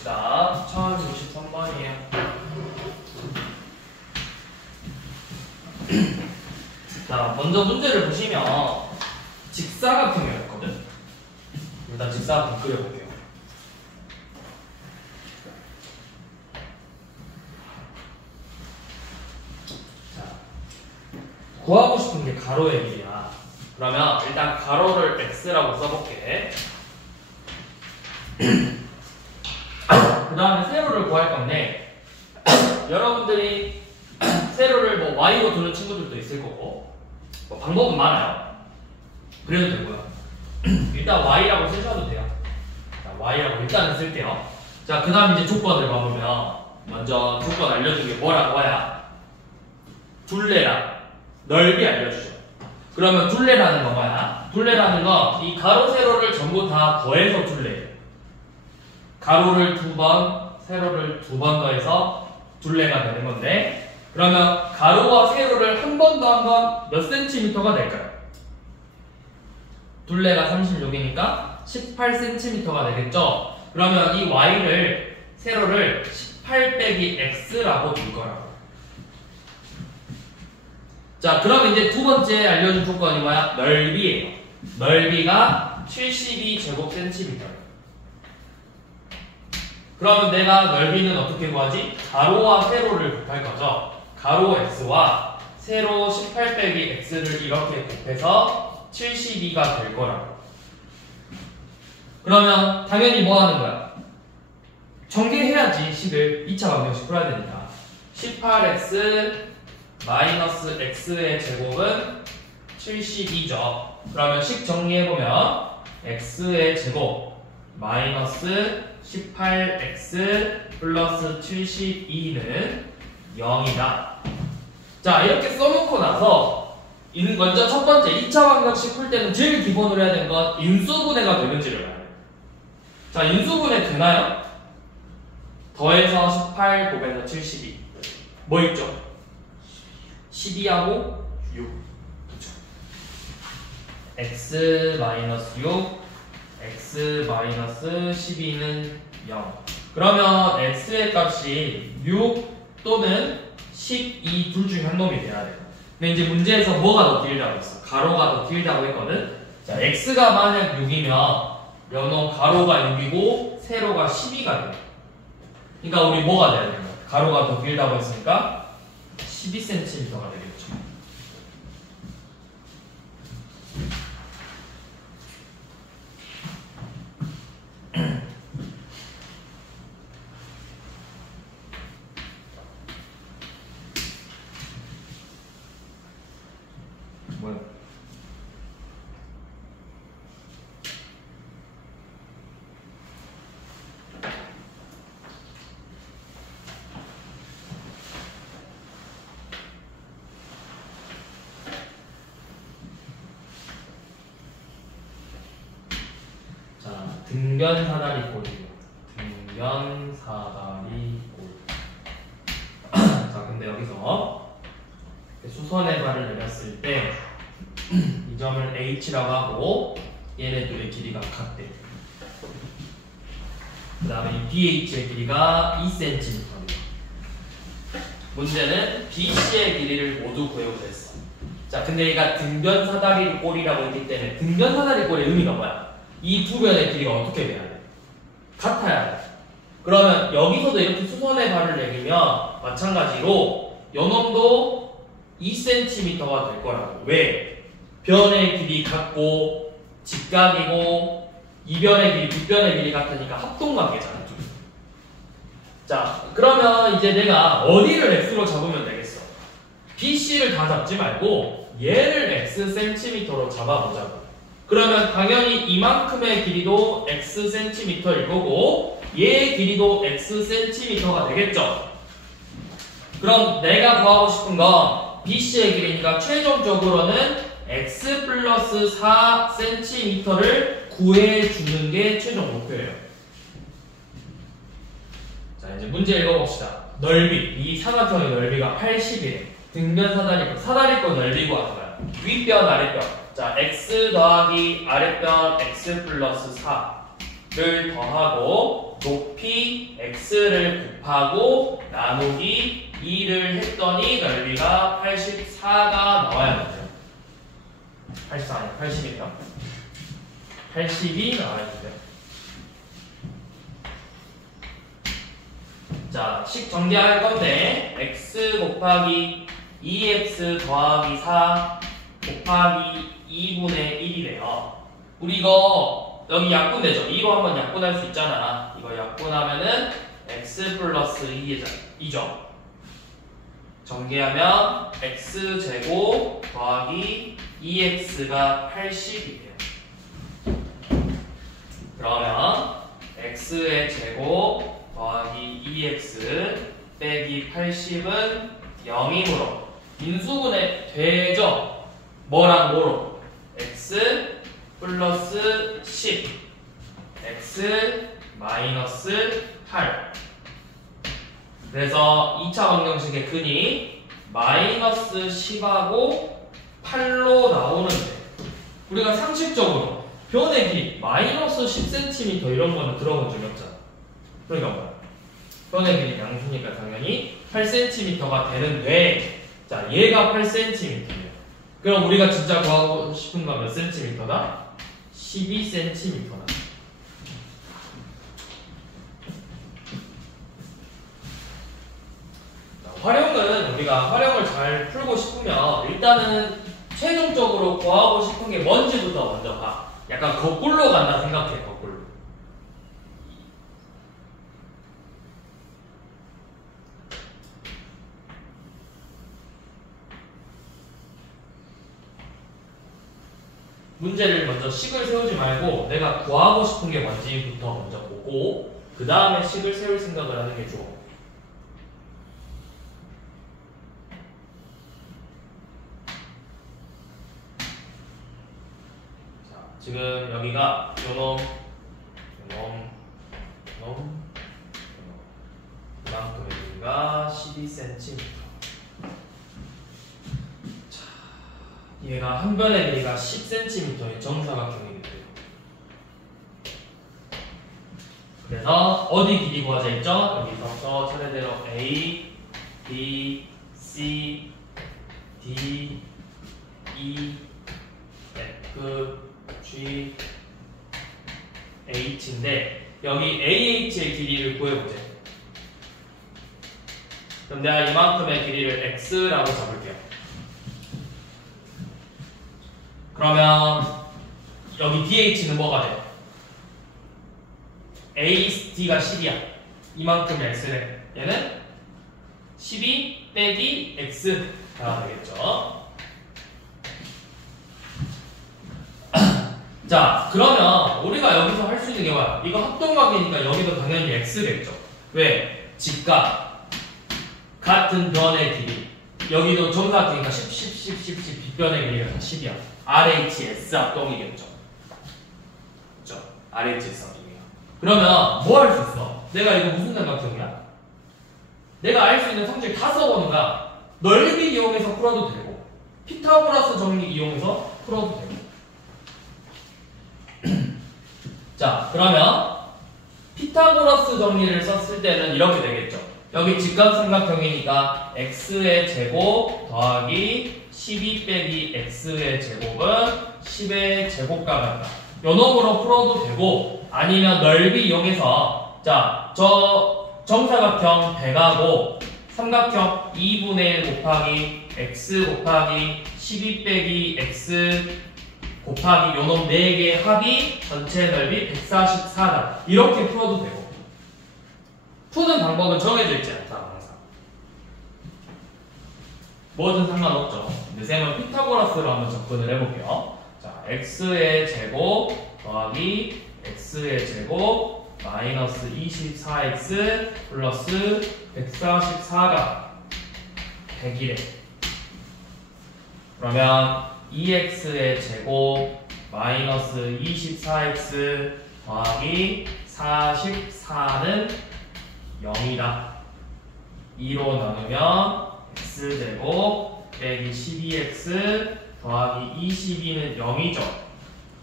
봅시다. 1063번이에요. 자, 먼저 문제를 보시면 직사각형이었거든. 일단 직사각형 그려볼게요. 자, 구하고 싶은 게 가로의 길이야. 그러면 일단 가로를 x라고 써볼게. 그 다음에 세로를 구할 건데 여러분들이 세로를 뭐 y로 두는 친구들도 있을 거고 뭐 방법은 많아요. 그래도 되고요. 일단 y라고 쓰셔도 돼요. 자, y라고 일단은 쓸게요. 자, 그 다음 이제 조건을 봐보면 먼저 조건 알려준 게 뭐라고 해야? 둘레랑 넓이 알려주죠. 그러면 둘레라는 건 뭐야? 둘레라는 건 이 가로 세로를 전부 다 더해서 둘레예요. 가로를 2번, 세로를 2번 더해서 둘레가 되는 건데, 그러면 가로와 세로를 한 번 더 하면 몇 센티미터가 될까요? 둘레가 36이니까 18cm가 되겠죠? 그러면 이 y를, 세로를 18 빼기 x라고 둘 거라고. 자, 그럼 이제 두 번째 알려준 조건이 뭐야? 넓이에요. 넓이가 72제곱센티미터예요. 그러면 내가 넓이는 어떻게 구하지? 가로와 세로를 곱할 거죠. 가로 x와 세로 18 빼기 x를 이렇게 곱해서 72가 될 거라고. 그러면 당연히 뭐 하는 거야? 전개해야지. 10을 2차 방정식 풀어야 되니까 18x 마이너스 x의 제곱은 72죠. 그러면 식 정리해보면 x의 제곱 마이너스 18x 플러스 72는 0이다. 자, 이렇게 써놓고 나서 먼저 첫 번째 2차 방정식 풀 때는 제일 기본으로 해야 되는 건 인수분해가 되는지를 봐야 돼요. 자, 인수분해 되나요? 더해서 18 곱해서 72 뭐 있죠? 12하고 6 그쵸? x 마이너스 6 x 마이너스 12는 0. 그러면 x의 값이 6 또는 12 둘 중에 한 놈이 돼야 돼요. 근데 이제 문제에서 뭐가 더 길다고 했어? 가로가 더 길다고 했거든. 자, x가 만약 6이면 요놈 가로가 6이고 세로가 12가 돼요. 그러니까 우리 뭐가 돼야 돼요? 가로가 더 길다고 했으니까 12cm가 되겠죠. 뭐야? 자, 등변사다리꼴이에요. 등변사다리꼴. 자, 근데 여기서 수선의 발을 내렸을 때 이 점을 h라고 하고 얘네들의 길이가 같대. 그 다음에 이 bh의 길이가 2cm입니다. 문제는 bc의 길이를 모두 구해오고 했어. 자, 근데 얘가 등변사다리꼴이라고 했기 때문에 등변사다리꼴의 의미가 뭐야? 이 두 변의 길이가 어떻게 돼야 돼? 같아야 돼. 그러면 여기서도 이렇게 수선의 발을 내리면 마찬가지로 요놈도 2cm가 될 거라고. 왜? 변의 길이 같고 직각이고 이 변의 길이, 뒷변의 길이 같으니까 합동관계잖아. 자, 그러면 이제 내가 어디를 x로 잡으면 되겠어? BC를 다 잡지 말고 얘를 x cm로 잡아보자고. 그러면 당연히 이만큼의 길이도 x cm일 거고 얘의 길이도 x cm가 되겠죠. 그럼 내가 구하고 싶은 건 BC의 길이니까 최종적으로는 x 플러스 4cm를 구해주는 게 최종 목표예요. 자, 이제 문제 읽어봅시다. 넓이, 이 삼각형의 넓이가 80이래. 등변 사다리꼴, 사다리꼴 넓이 구하는 거야. 윗변, 아랫변. 자, x 더하기 아랫변 x 플러스 4 를 더하고 높이 x를 곱하고 나누기 2를 했더니 넓이가 84가 나와야 되죠. 84 아니야, 80이요. 80이 나와야 되죠. 자, 식 전개할 건데 x 곱하기 2x 더하기 4 곱하기 2분의 1이래요. 우리 이거 여기 약분되죠? 2로 한번 약분할 수 있잖아. 이거 약분하면은 x 플러스 2죠. 전개하면 x제곱 더하기 2x가 80이에요. 그러면 x의 제곱 더하기 2x 빼기 80은 0이므로 인수분해 되죠? 뭐랑 뭐로? x 플러스 10 x 마이너스 8. 그래서 2차 방정식의 근이 마이너스 10하고 8로 나오는데 우리가 상식적으로 변의 길이 마이너스 10cm 이런 거는 들어본 적이 없잖아. 그러니까 뭐야? 변의 길이 양수니까 당연히 8cm가 되는데 자, 얘가 8cm예요. 그럼 우리가 진짜 구하고 싶은 건 몇 cm다? 12cm다. 활용은 우리가 활용을 잘 풀고 싶으면 일단은 최종적으로 구하고 싶은 게 뭔지부터 먼저 봐. 약간 거꾸로 간다 생각해. 거꾸로. 문제를 먼저 식을 세우지 말고 내가 구하고 싶은 게 뭔지부터 먼저 보고 그 다음에 식을 세울 생각을 하는 게 좋아. 자, 지금 여기가 요놈 그만큼의 길이가 12cm. 얘가 한 변의 길이가 10cm의 정사각형이게 돼요. 그래서 어디 길이 구하자 했죠? 여기서부터 차례대로 A, B, C, D, E, F, G, H인데 여기 AH의 길이를 구해보자. 그럼 내가 이만큼의 길이를 X라고 잡을게요. 그러면 여기 DH는 뭐가 돼요? AD가 10이야. 이만큼의 X래. 얘는 12 빼기 X가 되겠죠. 자, 그러면 우리가 여기서 할 수 있는 게 뭐야? 이거 합동각이니까 여기도 당연히 X겠죠. 왜? 직각 같은 변의 길이. 여기도 정사각형이니까 10 빗변의 길이가 다 10이야. RHS 합동이겠죠. 그렇죠? RHS 합동이야. 그러면 뭐 할 수 있어? 내가 이거 무슨 삼각형이야? 내가 알 수 있는 성질 다 써보는 거야. 넓이 이용해서 풀어도 되고 피타고라스 정리 이용해서 풀어도 되고. 자, 그러면 피타고라스 정리를 썼을 때는 이렇게 되겠죠. 여기 직각삼각형이니까 x의 제곱 더하기 12 빼기 x의 제곱은 10의 제곱과 같다. 요 놈으로 풀어도 되고 아니면 넓이 이용해서 자, 저 정사각형 100하고 삼각형 2분의 1 곱하기 x 곱하기 12 빼기 x 곱하기 요놈 4개 합이 전체 넓이 144다. 이렇게 풀어도 되고 푸는 방법은 정해져 있지 않다. 항상 뭐든 상관없죠. 근데 쌤은 피타고라스로 한번 접근을 해볼게요. 자, x의 제곱 더하기 x의 제곱 마이너스 24x 플러스 144가 100이래. 그러면 2x의 제곱 마이너스 24x 더하기 44는 0이다. 2로 나누면 x제곱 빼기 12x 더하기 22는 0이죠.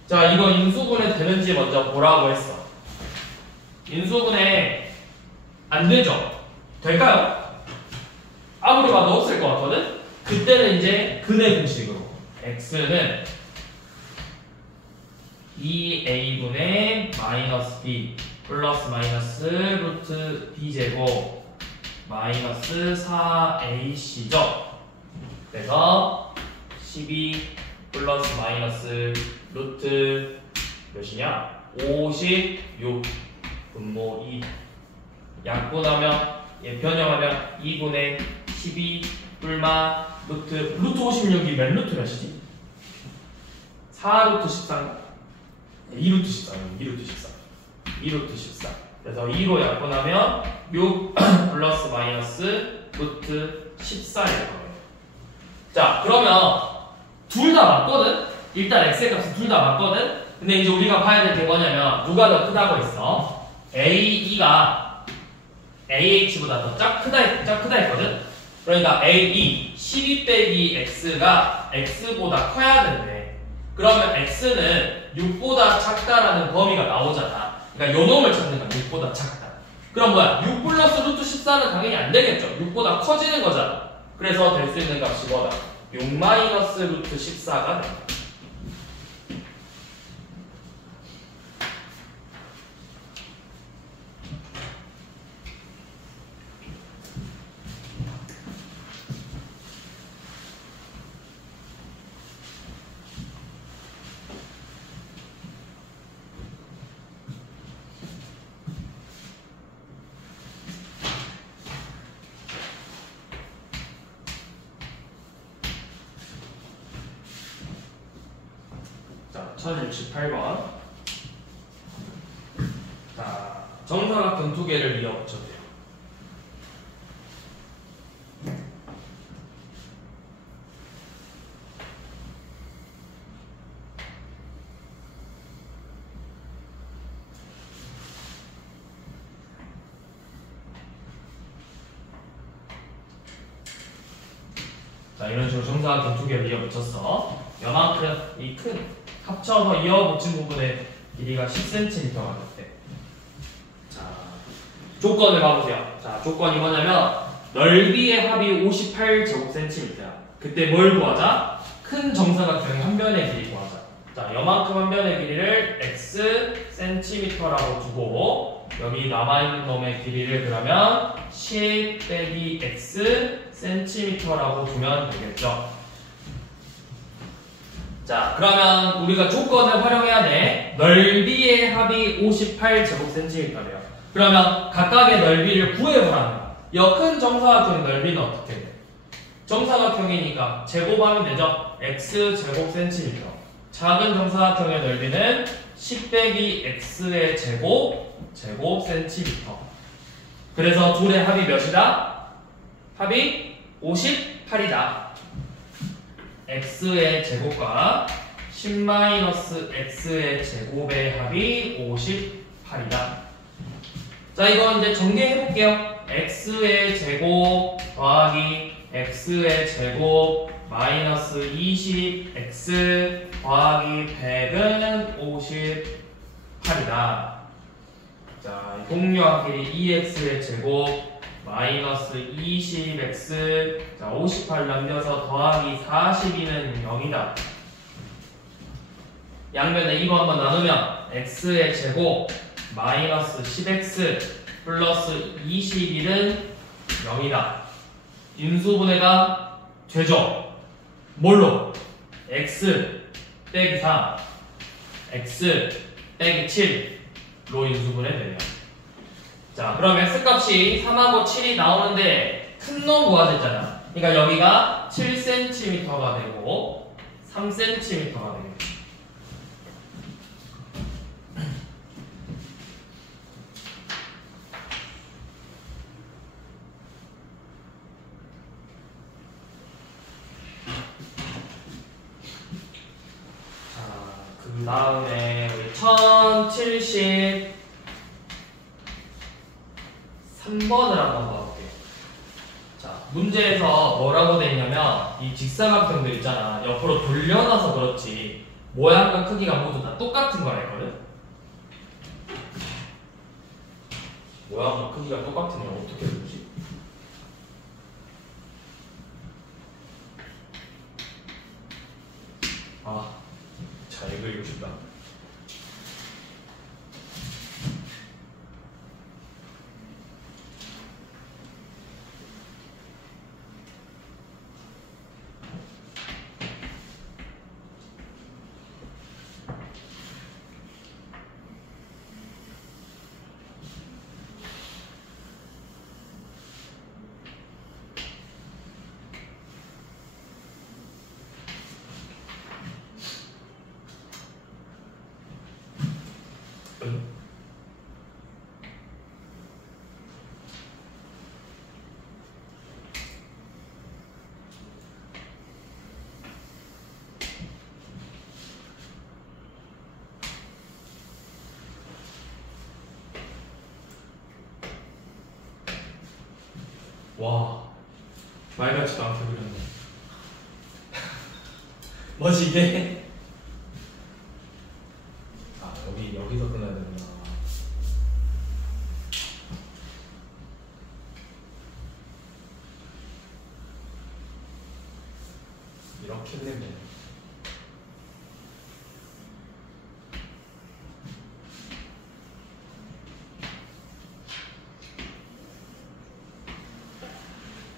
자, 이거 인수분해 되는지 먼저 보라고 했어. 인수분해 안 되죠? 될까요? 아무리 봐도 없을 것 같거든? 그때는 이제 근의 공식으로 x는 2a분의 마이너스 b 플러스 마이너스 루트 b제곱 마이너스 4ac죠. 그래서 12 플러스 마이너스 루트 몇이냐? 56 분모 2 약분하면 변형하면 2분의 12 뿔마 루트 56이 몇 루트 몇이지? 4루트 13 2루트 13 2루트 13 2루트 14 그래서 2로 약분하면 6 플러스 마이너스 루트 14일 거예요. 자 그러면 둘 다 맞거든? 일단 x의 값은 둘 다 맞거든? 근데 이제 우리가 봐야 될 게 뭐냐면 누가 더 크다고 했어? AE가 AH보다 더 짝 크다 했거든? 그러니까 AE 12 빼기 X가 X보다 커야 된대. 그러면 X는 6보다 작다라는 범위가 나오잖아. 그러니까 요 놈을 찾는 거야. 6보다 작다. 그럼 뭐야? 6 플러스 루트 14는 당연히 안 되겠죠. 6보다 커지는 거잖아. 그래서 될 수 있는 값이 뭐다? 6 마이너스 루트 14가 된다. 자, 1068번. 자, 정사각형 두 개를 이어 붙여줘요. 자, 이런 식으로 정사각형 두 개를 이어 붙였어. 요만큼 이 큰 합쳐서 이어 붙인 부분의 길이가 10cm가 됐대. 자, 조건을 봐보세요. 자, 조건이 뭐냐면 넓이의 합이 58제곱cm야. 그때 뭘 구하자? 큰 정사각형의 한 변의 길이 구하자. 자, 요만큼 한 변의 길이를 x cm라고 두고 여기 남아있는 놈의 길이를 그러면 10 빼기 x cm라고 두면 되겠죠. 자, 그러면 우리가 조건을 활용해야 돼. 넓이의 합이 58제곱cm래요. 그러면 각각의 넓이를 구해보라는 거야. 이 큰 정사각형의 넓이는 어떻게 돼? 정사각형이니까 제곱하면 되죠. x제곱cm. 작은 정사각형의 넓이는 10 빼기 x의 제곱cm. 그래서 둘의 합이 몇이다? 합이 58이다. x의 제곱과 10-x의 제곱의 합이 58이다. 자, 이거 이제 전개해볼게요. x의 제곱 더하기 x의 제곱 마이너스 20x 더하기 100은 58이다. 자, 공유한 길이 2x의 제곱 마이너스 20x 자 58 남겨서 더하기 42는 0이다. 양면에 2번 한번 나누면 x의 제곱 마이너스 10x 플러스 21은 0이다. 인수분해가 되죠. 뭘로? x 빼기 3 x 빼기 7로 인수분해 되네요. 자, 그럼 x값이 3하고 7이 나오는데 큰 놈 구하셨잖아. 그러니까 여기가 7cm가 되고 3cm가 되겠죠. 자, 그 다음에 우리 1073번을 한번 봐볼게요. 자, 문제에서 뭐라고 돼 있냐면 이 직사각형들 있잖아. 옆으로 돌려놔서 그렇지 모양과 크기가 모두 다 똑같은 거라 했거든. 모양과 크기가 똑같으면 어떻게 되지? 아, 잘 그리고 싶다. 와, 말같지도 않게 그렸네. 뭐지 이게? 아, 여기서 끊어야 되구나. 이렇게 그리면 되네.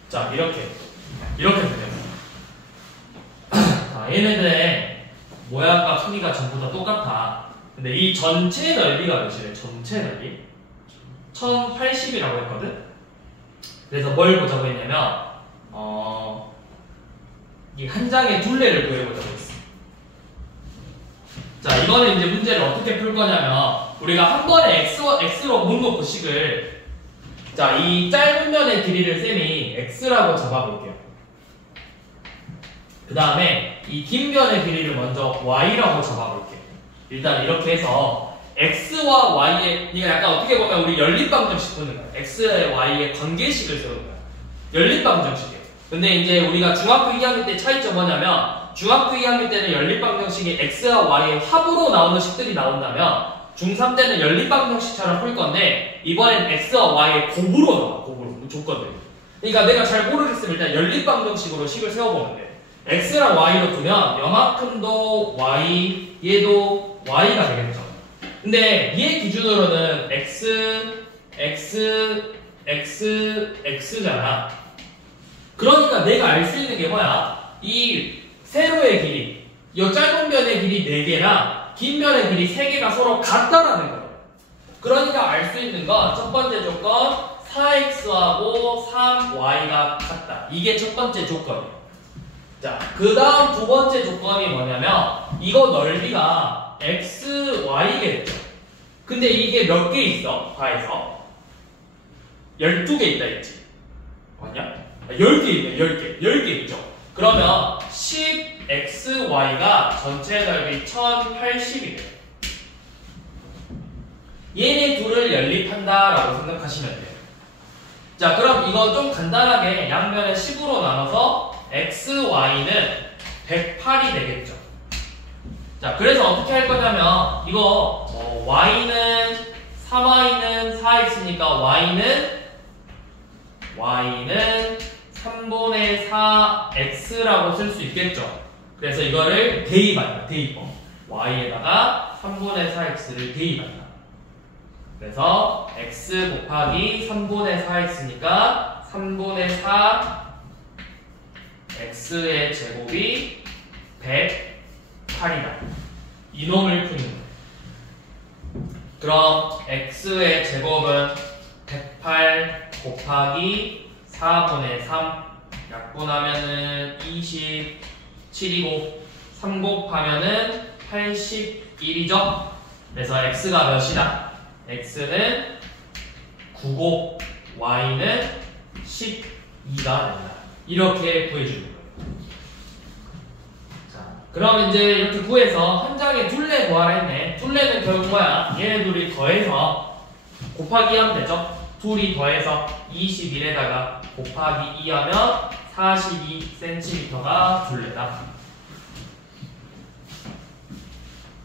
자, 이렇게 되네요. 자, 얘네들의 모양과 크기가 전부 다 똑같아. 근데 이 전체 넓이가 몇이래? 전체 넓이? 1080이라고 했거든? 그래서 뭘 보자고 했냐면 이 한 장의 둘레를 구해보자고 했어. 자, 이거는 이제 문제를 어떻게 풀 거냐면 우리가 한 번에 x로 묶어놓고 식을, 자, 이 짧은 면의 길이를 쌤이 x라고 잡아볼게요. 그 다음에 이 긴 면의 길이를 먼저 y라고 잡아볼게요. 일단 이렇게 해서 x와 y의, 이거 약간 어떻게 보면 우리 연립방정식 푸는 거야. x와 y의 관계식을 세우는 거야. 연립방정식이에요. 근데 이제 우리가 중학교 2학년 때 차이점 뭐냐면, 중학교 2학년 때는 연립방정식이 x와 y의 합으로 나오는 식들이 나온다면 중3 때는 연립방정식처럼 풀 건데 이번엔 x와 y의 곱으로 나와. 곱으로 조건들. 그러니까 내가 잘 모르겠으면 일단 연립방정식으로 식을 세워보면 돼. x랑 y로 두면 요만큼도 y, 얘도 y가 되겠죠. 근데 얘 기준으로는 x잖아. 그러니까 내가 알 수 있는 게 뭐야? 이 세로의 길이, 이 짧은 면의 길이 4개랑 긴 면의 길이 3개가 서로 같다라는 거예요. 그러니까 알 수 있는 건 첫 번째 조건 4x하고 3y가 같다. 이게 첫 번째 조건이에요. 자, 그 다음 두 번째 조건이 뭐냐면 이거 넓이가 x, y겠죠. 근데 이게 몇 개 있어? 과에서 12개 있다 했지. 맞냐? 10개 있네. 10개 있죠. 그러면 10xy가 전체 넓이 1080이래요. 얘네 둘을 연립한다라고 생각하시면 돼요. 자, 그럼 이거 좀 간단하게 양면을 10으로 나눠서 xy는 108이 되겠죠. 자, 그래서 어떻게 할 거냐면 이거 y는 3y는 4x니까 y는 3분의 4x라고 쓸 수 있겠죠. 그래서 이거를 대입한다. 대입법. y에다가 3분의 4x를 대입한다. 그래서 x 곱하기 3분의 4x니까 3분의 4 x의 제곱이 108이다. 이놈을 푸는 거예요. 그럼 x의 제곱은 108 곱하기 4분의 3 약분하면은 27이고 3 곱하면은 81이죠. 그래서 x가 몇이다? x는 9고 y는 12가 된다. 이렇게 구해주는 거예요. 자, 그럼 이제 이렇게 구해서 한 장의 둘레 구하라 했네. 둘레는 결국 뭐야? 얘네 둘이 더해서 곱하기 하면 되죠. 둘이 더해서 21에다가 곱하기 2 하면 42cm가 둘레다.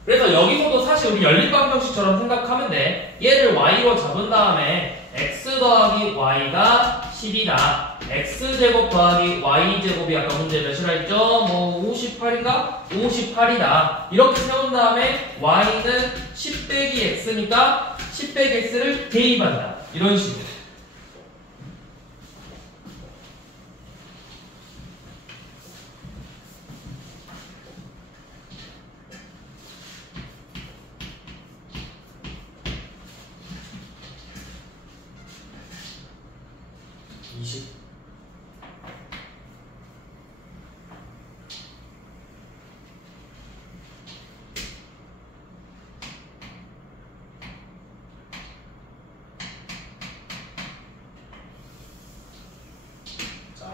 그래서 여기서도 사실 우리 연립방정식처럼 생각하면 돼. 얘를 y로 잡은 다음에 x 더하기 y가 10이다. x제곱 더하기 y제곱이 아까 문제 몇이라 했죠? 뭐 58인가? 58이다. 이렇게 세운 다음에 y는 10 빼기 x니까 10 빼기 x를 대입한다. 이런 식으로.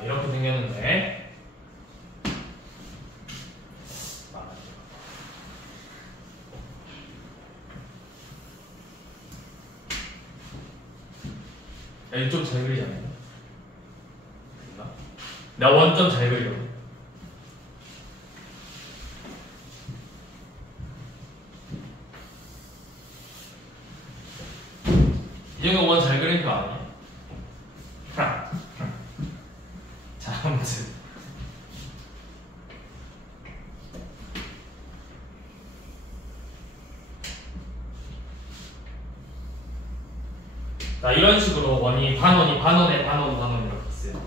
이렇게 생겼는데 여기 좀 잘 그리지 않나요? 나 원점 잘 그리려고. 이 정도 원 잘 그리는 거 아니야? 자, 아무튼 자, 이런 식으로 원이 반원에 반원 이렇게 있어요.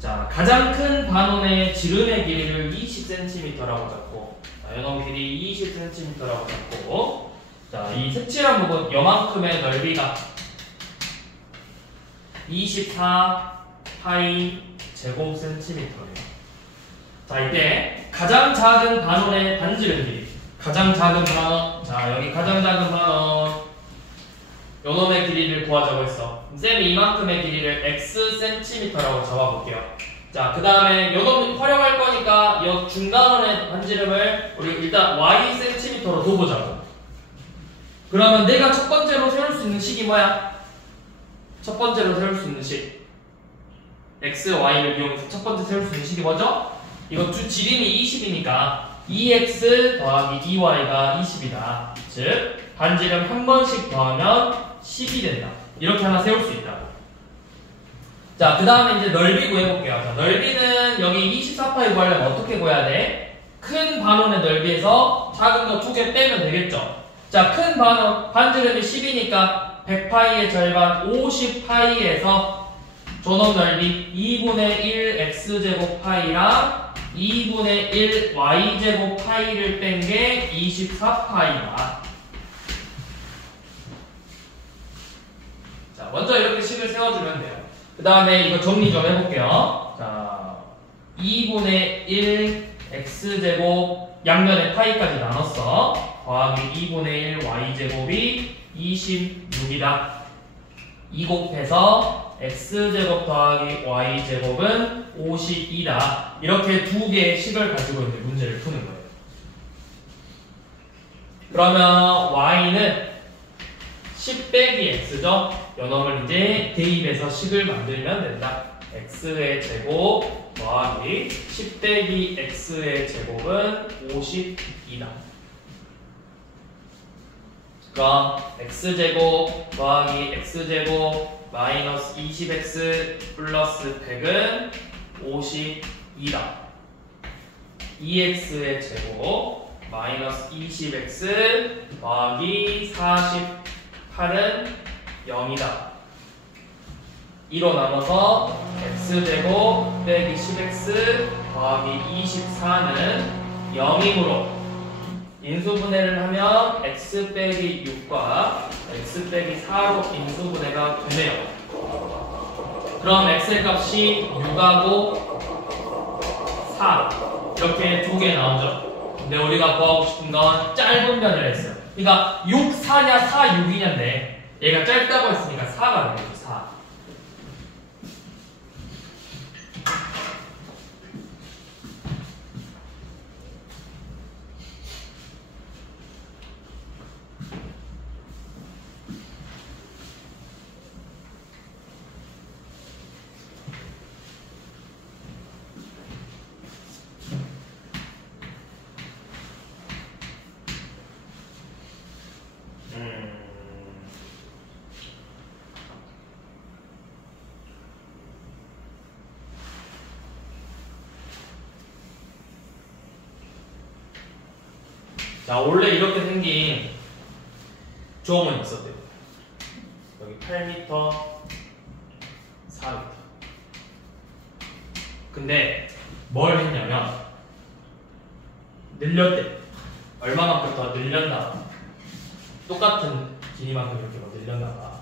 자, 가장 큰 반원의 지름의 길이를 20cm라고 잡고, 자, 연원 길이 20cm라고 잡고, 자, 이 색칠한 부분 요만큼의 넓이가 24 파이 제곱센티미터예요. 자, 이때 가장 작은 반원의 반지름 길이, 가장 작은 반원, 자, 여기 가장 작은 반원 요놈의 길이를 구하자고 했어. 쌤이 이만큼의 길이를 xcm라고 잡아볼게요. 자, 그 다음에 요놈 활용할 거니까 요 중간원의 반지름을 우리 일단 ycm로 둬보자고. 그러면 내가 첫 번째로 세울 수 있는 식이 뭐야? 첫 번째로 세울 수 있는 식 x, y를 이용해서 첫 번째 세울 수 있는 식이 뭐죠? 이거 두 지름이 20이니까 2x 더하기 2y가 20이다. 즉 반지름 한 번씩 더하면 10이 된다. 이렇게 하나 세울 수 있다고. 자, 그 다음에 이제 넓이 구해볼게요. 자, 넓이는 여기 24파이 구하려면 어떻게 구해야 돼? 큰 반원의 넓이에서 작은 거 2개 빼면 되겠죠? 자, 큰 반원, 반지름이 10이니까 100파이의 절반 50파이에서 존업 넓이 2분의 1 x제곱 파이랑 2분의 1 y제곱 파이를 뺀 게 24파이다. 자, 먼저 이렇게 식을 세워주면 돼요. 그 다음에 이거 정리 좀 해볼게요. 자, 2분의 1 x제곱 양면의 파이까지 나눴어. 더하기 2분의 1 y제곱이 26이다. 2 곱해서 x제곱 더하기 y제곱은 52다. 이렇게 두 개의 식을 가지고 이제 문제를 푸는 거예요. 그러면 y는 10 빼기 x죠. 요놈을 이제 대입해서 식을 만들면 된다. x의 제곱 더하기 10 빼기 x의 제곱은 52다. 그럼 x제곱 더하기 x제곱 마이너스 20x 플러스 100은 52다. 2x의 제곱 마이너스 20x 더하기 48은 0이다. 2로 나눠서 x제곱 빼기 10x 더하기 24는 0이므로 인수분해를 하면 x 빼기 6과 x 빼기 4로 인수분해가 되네요. 그럼 x의 값이 6하고 4 이렇게 두 개 나오죠. 근데 우리가 구하고 싶은 건 짧은 변을 했어요. 그러니까 6, 4냐 4, 6이냐인데 얘가 짧다고 했으니까 4가 되겠죠. 4. 자, 원래 이렇게 생긴 주어문이 있었대요. 여기 8m, 4m. 근데 뭘 했냐면 늘렸대. 얼마만큼 더 늘렸나? 똑같은 길이만큼 이렇게 뭐 늘렸나 봐.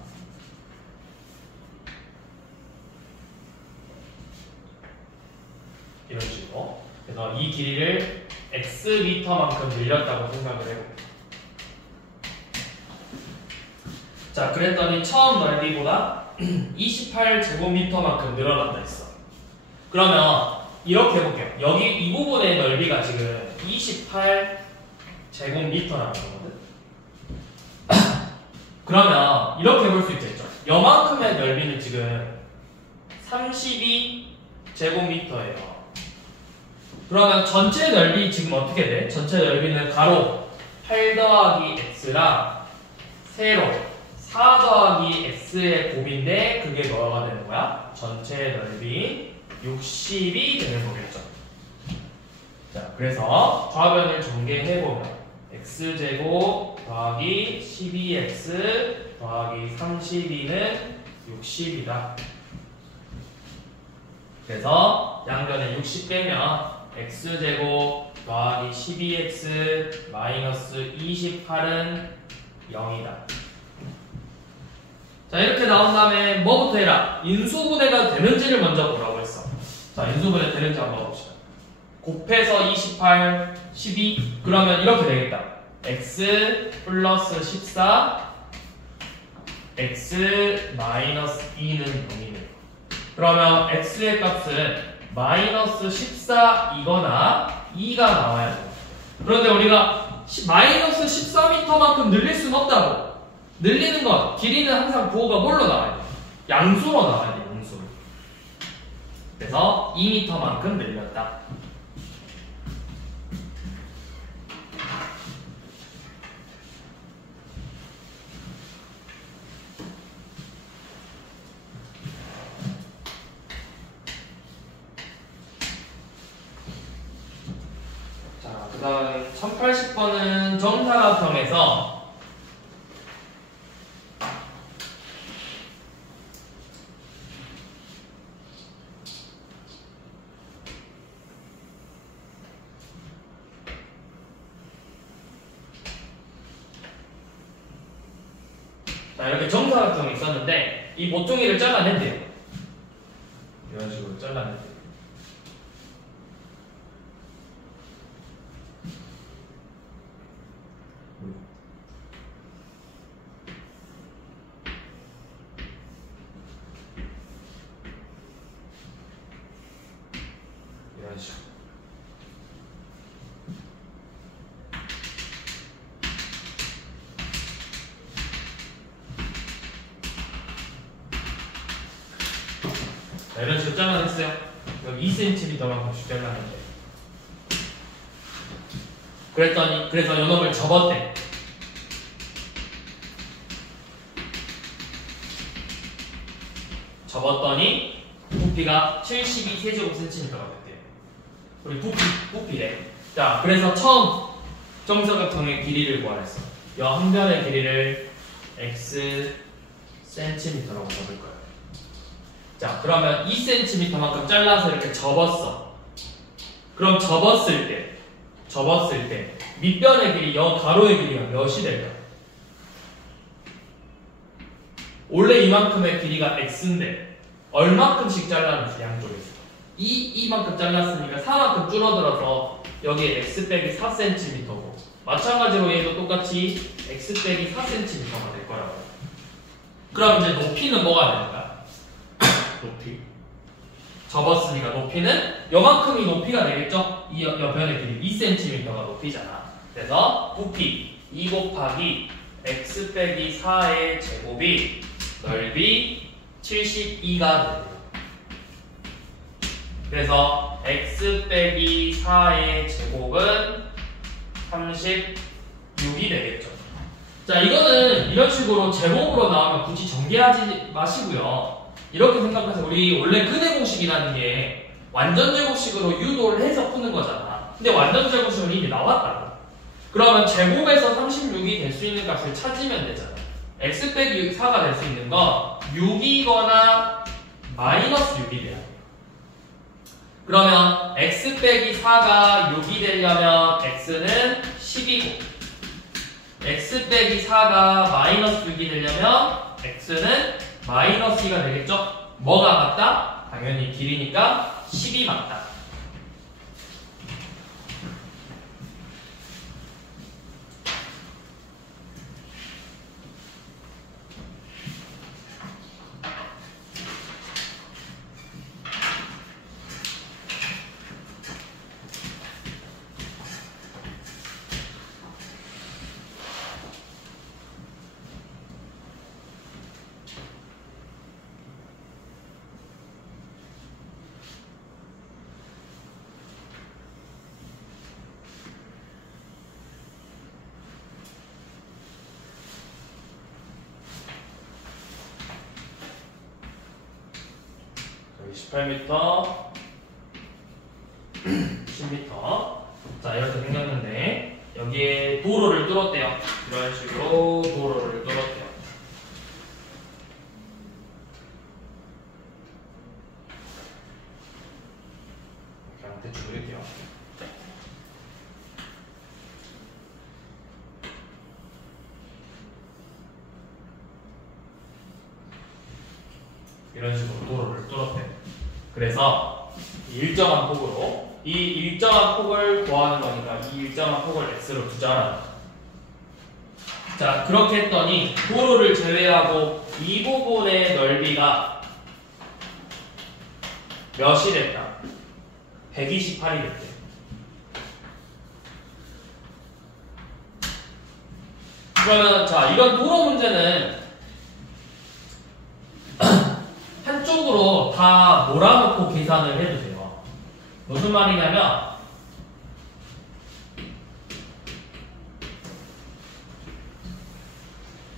이런 식으로. 그래서 이 길이를 x미터만큼 늘렸다고 생각을 해볼게요. 자, 그랬더니 처음 넓이보다 28제곱미터만큼 늘어난다 했어. 그러면 이렇게 해볼게요. 여기 이 부분의 넓이가 지금 28제곱미터라는 거거든. 그러면 이렇게 볼 수 있겠죠. 요만큼의 넓이는 지금 32제곱미터예요. 그러면 전체 넓이 지금 어떻게 돼? 전체 넓이는 가로 8 더하기 x랑 세로 4 더하기 x의 곱인데 그게 뭐가 되는 거야? 전체 넓이 60이 되는 거겠죠. 자, 그래서 좌변을 전개해보면 x제곱 더하기 12x 더하기 32는 60이다. 그래서 양변에 60 빼면 x제곱 더하기 12x 마이너스 28은 0이다. 자, 이렇게 나온 다음에 뭐부터 해라? 인수분해가 되는지를 먼저 보라고 했어. 자, 인수분해 되는지 한번 봅시다. 곱해서 28, 12 그러면 이렇게 되겠다. x 플러스 14 x 마이너스 2는 0이네요. 그러면 x의 값은 마이너스 14이거나 2가 나와야 돼요. 그런데 우리가 마이너스 14m만큼 늘릴 수는 없다고. 늘리는 것, 길이는 항상 부호가 뭘로 나와야 돼? 양수로 나와야 돼, 양수로. 그래서 2m만큼 늘렸다. 자, 그 다음 1080번은 정사각형에서 자, 이렇게 정사각형이 있었는데 이 모퉁이를 잘라낸대요. 이런 식으로 잘라낸대요. 이런 식으로. 자, 이런 식으로 잘라냈어요. 여기 2cm만큼씩 잘라냈대. 그래서 요놈을 접었대. 접었더니 부피가 72세제곱센티미터가 됐대요. 우리 부피래. 자, 그래서 처음 정사각형의 길이를 구하랬어. 이 한 변의 길이를 x 센티미터라고 적을 거예요. 자, 그러면 2cm만큼 잘라서 이렇게 접었어. 그럼 접었을 때 밑변의 길이, 가로의 길이가 몇이 될까? 원래 이만큼의 길이가 x인데 얼마큼씩 잘라냈어, 양쪽에서? 이만큼 잘랐으니까 4만큼 줄어들어서 여기에 x 빼기 4cm고 마찬가지로 얘도 똑같이 x 빼기 4cm가 될 거라고. 그럼 이제 높이는 뭐가 되는가? 높이. 접었으니까 높이는 요만큼이 높이가 되겠죠? 이 옆변의 길이 2cm가 높이잖아. 그래서 부피 2 곱하기 x 빼기 4의 제곱이 넓이 72가 돼요. 그래서 x 빼기 4의 제곱은 36이 되겠죠. 자, 이거는 이런 식으로 제곱으로 나오면 굳이 전개하지 마시고요. 이렇게 생각해서 우리 원래 근의 공식이라는 게 완전 제곱식으로 유도를 해서 푸는 거잖아. 근데 완전 제곱식은 이미 나왔다고. 그러면 제곱에서 36이 될 수 있는 값을 찾으면 되잖아. x 빼기 4가 될 수 있는 건 6이거나 마이너스 6이 돼요. 그러면 x 빼기 4가 6이 되려면 x는 10이고 x 빼기 4가 마이너스 6이 되려면 x는 마이너스 2가 되겠죠? 뭐가 맞다? 당연히 길이니까 10이 맞다. 여기 18m, 10m. 자, 이렇게 생겼는데 여기에 도로를 뚫었대요. 이런 식으로 도로를 뚫었대요. 그냥 대충 그릴게요. 이런 식으로 도로를 뚫었대요. 그래서 일정한 폭으로 이 일정한 폭을 구하는 거니까 이 일정한 폭을 x로 두자라는 거죠. 자, 그렇게 했더니 도로를 제외하고 이 부분의 넓이가 몇이 됐다? 128이 됐대요. 그러면 자, 이런 도로 문제는 한쪽으로 다 몰아놓고 계산을 해도 돼요. 무슨 말이냐면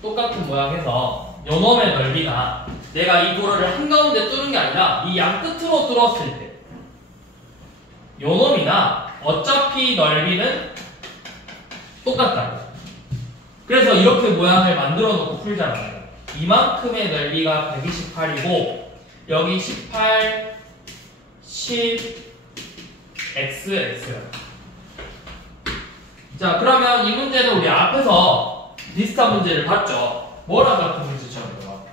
똑같은 모양에서 요놈의 넓이가 내가 이 도로를 한가운데 뚫은 게 아니라 이 양 끝으로 뚫었을 때 요놈이나 어차피 넓이는 똑같다. 그래서 이렇게 모양을 만들어 놓고 풀잖아요. 이만큼의 넓이가 128이고 여기 18, 10, x, x. 자, 그러면 이 문제는 우리 앞에서 비슷한 문제를 봤죠. 뭐랑 같은 문제처럼요?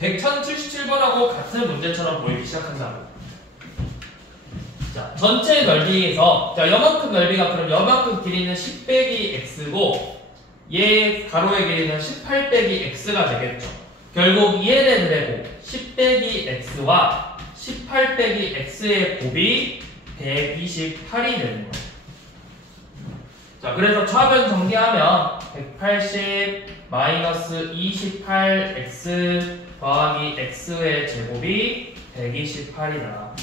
1077번하고 같은 문제처럼 보이기 시작한다고. 자, 전체 넓이에서 자, 요만큼 넓이가 그럼 요만큼 길이는 10 빼기 x고 얘 가로의 길이는 18 빼기 x가 되겠죠. 결국 얘네들의 곱 10 빼기 x와 18 빼기 x의 곱이 128이 되는 거예요. 자, 그래서 좌변 정리하면 180 마이너스 28x 더하기 x의 제곱이 128이다.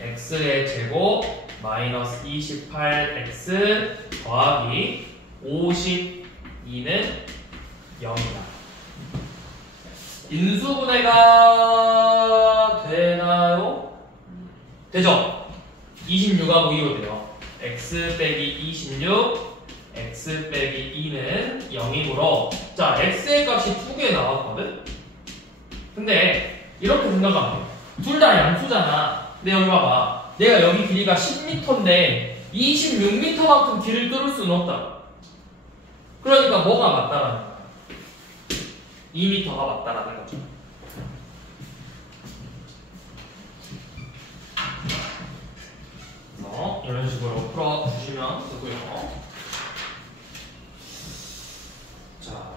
x의 제곱 마이너스 28x 더하기 52는 0이다. 인수분해가 되나요? 되죠? 26하고 2로 돼요. x 빼기 26, x 빼기 2는 0이므로 자, x의 값이 2개 나왔거든? 근데 이렇게 생각하면 돼요. 둘 다 양수잖아. 근데 여기 봐봐. 내가 여기 길이가 10m인데 26m만큼 길을 뚫을 수는 없다. 그러니까 뭐가 맞다라는 거야? 2m가 맞다라는 거죠. 이런 식으로 풀어주시면 되고요. 자,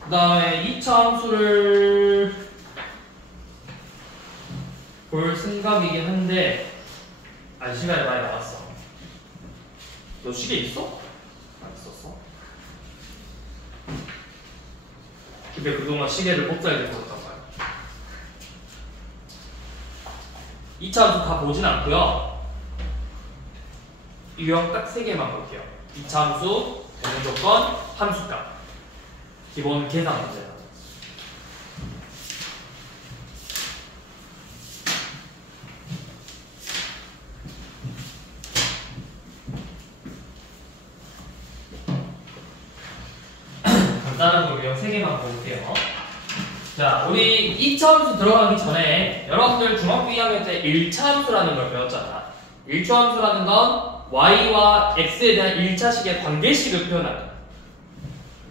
그 다음에 2차 함수를 볼 생각이긴 한데 시간이 많이 나갔어. 너 시계 있어? 안 있었어? 근데 그동안 시계를 못 살게 썼단 말이야. 2차 함수 다 보진 않고요. 유형 딱 3개만 볼게요. 2차 함수, 대응 조건, 함수값. 기본 계산 문제다. 간단한 거 유형 3개만 볼게요. 자, 우리 2차 함수 들어가기 전에 여러분들 중학교 2학년 때 1차 함수라는 걸 배웠잖아. 1차 함수라는 건 y와 x에 대한 1차식의 관계식을 표현한다.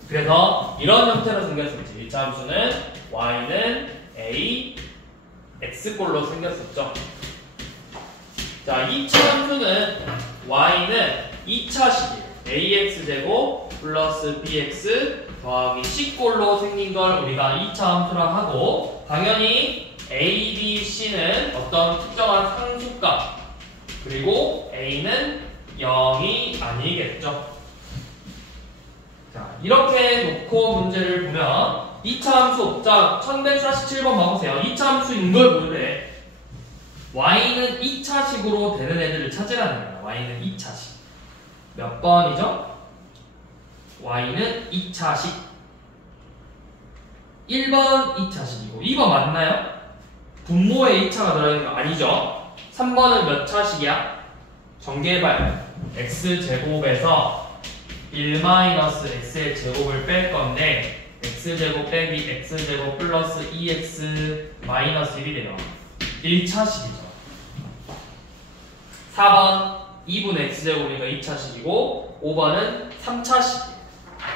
그래서 이런 형태로 생겼었지. 1차 함수는 y는 a, x꼴로 생겼었죠. 자, 2차 함수는 y는 2차식이에요. ax제곱 플러스 bx 더하기 c꼴로 생긴 걸 우리가 2차 함수라 하고, 당연히 a, b, c는 어떤 특정한 상수값, 그리고 a는 0이 아니겠죠. 자, 이렇게 놓고 문제를 보면 2차 함수, 자 1147번 봐보세요. 2차 함수인 걸 보는데 y는 2차식으로 되는 애들을 찾으라는 거예요. y는 2차식. 몇 번이죠? y는 2차식. 1번 2차식이고 2번 맞나요? 분모에 2차가 들어있는 거 아니죠? 3번은 몇 차식이야? 정개발 x제곱에서 1-x의 제곱을 뺄 건데 x제곱 빼기 x제곱 플러스 2x 마이너스 1이 돼요. 1차식이죠. 4번 2분의 x제곱이니까 2차식이고 5번은 3차식이에요.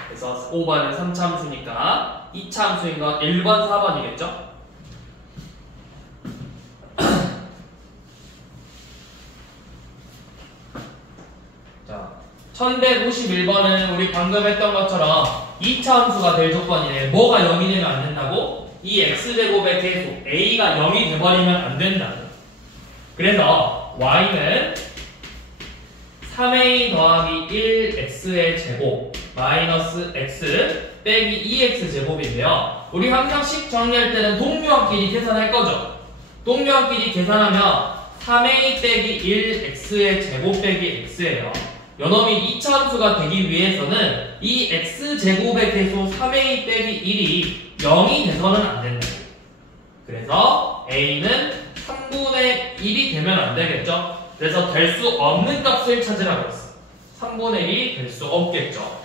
그래서 5번은 3차 함수니까 2차 함수인 건 1번, 4번이겠죠? 자, 1151번은 우리 방금 했던 것처럼 2차 함수가 될 조건이래. 뭐가 0이 되면 안 된다고? 이 x제곱의 계수 a가 0이 돼버리면 안 된다. 그래서 y는 3a 더하기 1x의 제곱 마이너스 x 빼기 2x 제곱인데요. 우리 항상 식 정리할 때는 동류항끼리 계산할 거죠. 동류항끼리 계산하면 3a 빼기 1x의 제곱 빼기 x예요. 요놈이 2차 함수가 되기 위해서는 이 x제곱의 계수 3a 빼기 1이 0이 돼서는 안 된다. 그래서 a는 3분의 1이 되면 안 되겠죠. 그래서 될 수 없는 값을 찾으라고 했어. 3분의 1이 될 수 없겠죠.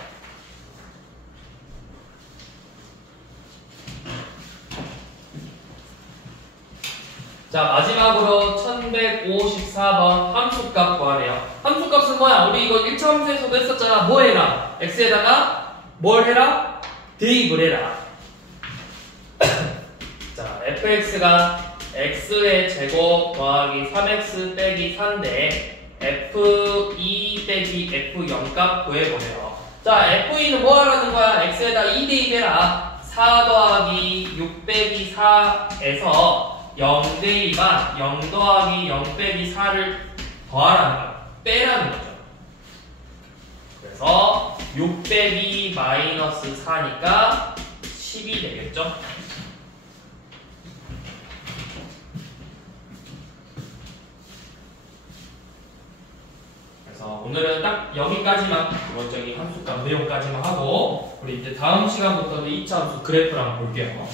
자, 마지막으로 1154번 함수값 구하래요. 함수값은 뭐야? 우리 이거 1차 함수에서도 했었잖아. 뭐 해라? x에다가 뭘 해라? 대입을 해라. 자, fx가 x의 제곱 더하기 3x 빼기 4인데 f2 빼기 f0 값 구해보세요. 자, f2는 뭐 하라는 거야? x에다 2 대입해라. 4 더하기 6 빼기 4에서 0 대입한 0 더하기 0 빼기 4를 더하라는 거야. 빼라는 거죠. 그래서 6 빼기 마이너스 4니까 10이 되겠죠? 그래서 오늘은 딱 여기까지만 기본적인 함수값 내용까지만 하고, 우리 이제 다음 시간부터는 2차 함수 그래프를 한번 볼게요.